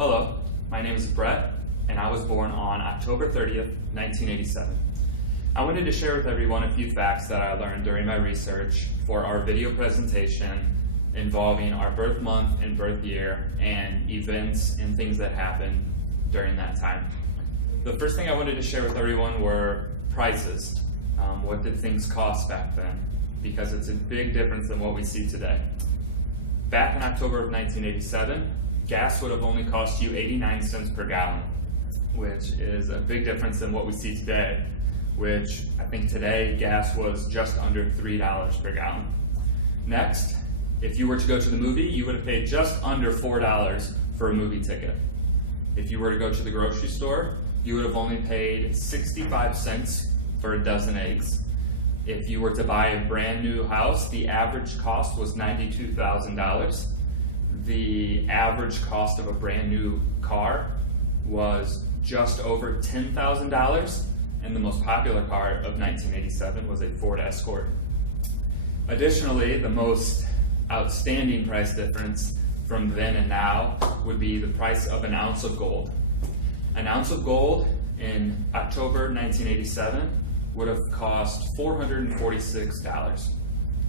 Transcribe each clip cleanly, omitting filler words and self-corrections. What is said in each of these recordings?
Hello, my name is Brett, and I was born on October 30th, 1987. I wanted to share with everyone a few facts that I learned during my research for our video presentation involving our birth month and birth year and events and things that happened during that time. The first thing I wanted to share with everyone were prices. What did things cost back then? Because it's a big difference than what we see today. Back in October of 1987, gas would have only cost you 89 cents per gallon, which is a big difference than what we see today, which I think today gas was just under $3 per gallon. Next, if you were to go to the movie, you would have paid just under $4 for a movie ticket. If you were to go to the grocery store, you would have only paid 65 cents for a dozen eggs. If you were to buy a brand new house, the average cost was $92,000. The average cost of a brand new car was just over $10,000, and the most popular car of 1987 was a Ford Escort. Additionally, the most outstanding price difference from then and now would be the price of an ounce of gold. An ounce of gold in October 1987 would have cost $446.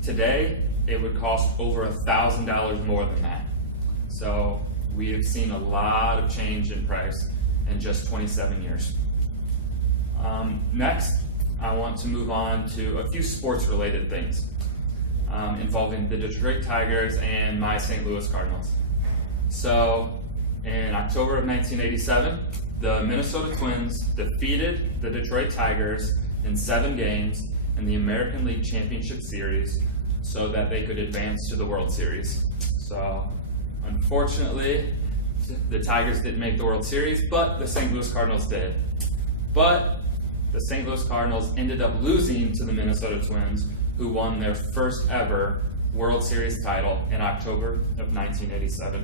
Today, it would cost over $1,000 more than that. So we have seen a lot of change in price in just 27 years. Next, I want to move on to a few sports-related things involving the Detroit Tigers and my St. Louis Cardinals. So in October of 1987, the Minnesota Twins defeated the Detroit Tigers in 7 games in the American League Championship Series so that they could advance to the World Series. So unfortunately, the Tigers didn't make the World Series, but the St. Louis Cardinals did. But the St. Louis Cardinals ended up losing to the Minnesota Twins, who won their first ever World Series title in October of 1987.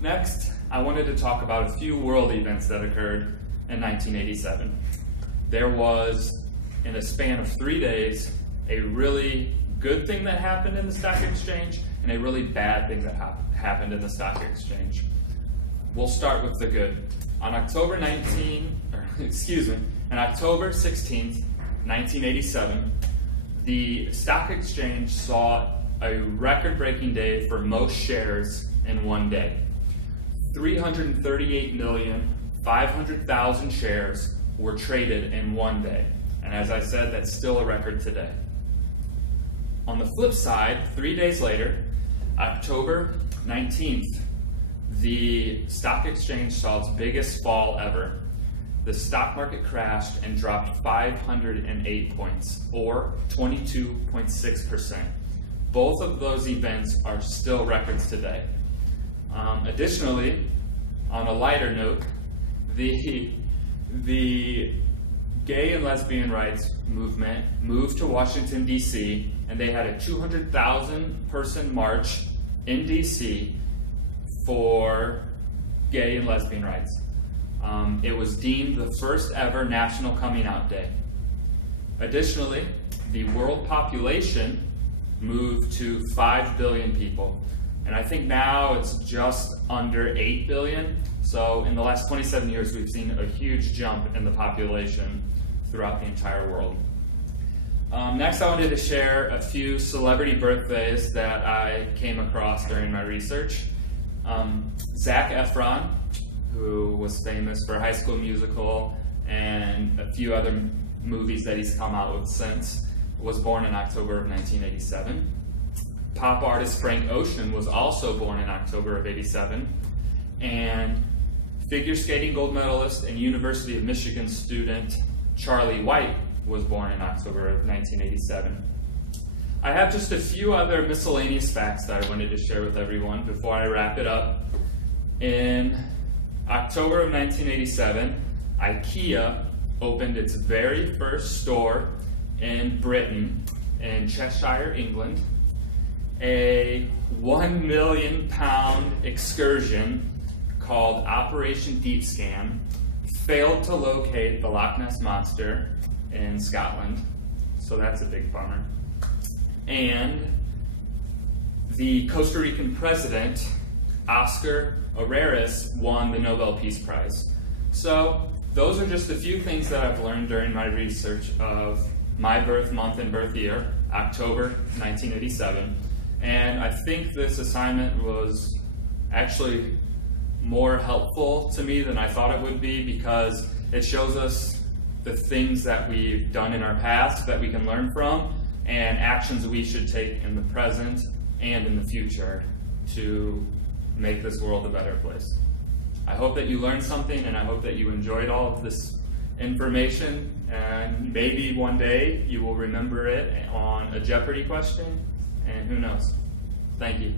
Next, I wanted to talk about a few world events that occurred in 1987. There was, in a span of 3 days, a really good thing that happened in the stock exchange and a really bad thing that happened in the stock exchange. We'll start with the good. On October 16th, 1987, the stock exchange saw a record-breaking day for most shares in one day. 338,500,000 shares were traded in one day. And as I said, that's still a record today. On the flip side, 3 days later, October 19th, the stock exchange saw its biggest fall ever. The stock market crashed and dropped 508 points, or 22.6%. Both of those events are still records today. Additionally, on a lighter note, the gay and lesbian rights movement moved to Washington, D.C., and they had a 200,000 person march in D.C. for gay and lesbian rights. It was deemed the first ever National Coming Out Day. Additionally, the world population moved to 5 billion people. And I think now it's just under 8 billion. So in the last 27 years, we've seen a huge jump in the population throughout the entire world. Next, I wanted to share a few celebrity birthdays that I came across during my research. Zac Efron, who was famous for High School Musical and a few other movies that he's come out with since, was born in October of 1987. Pop artist Frank Ocean was also born in October of '87. And figure skating gold medalist and University of Michigan student Charlie White was born in October of 1987. I have just a few other miscellaneous facts that I wanted to share with everyone before I wrap it up. In October of 1987, IKEA opened its very first store in Britain, in Cheshire, England. A £1 million excursion called Operation Deep Scan failed to locate the Loch Ness Monster in Scotland, so that's a big bummer. And the Costa Rican president Oscar Areris won the Nobel Peace Prize. So those are just a few things that I've learned during my research of my birth month and birth year, October 1987. And I think this assignment was actually more helpful to me than I thought it would be, because it shows us the things that we've done in our past that we can learn from, and actions we should take in the present and in the future to make this world a better place. I hope that you learned something, and I hope that you enjoyed all of this information, and maybe one day you will remember it on a Jeopardy question, and who knows. Thank you.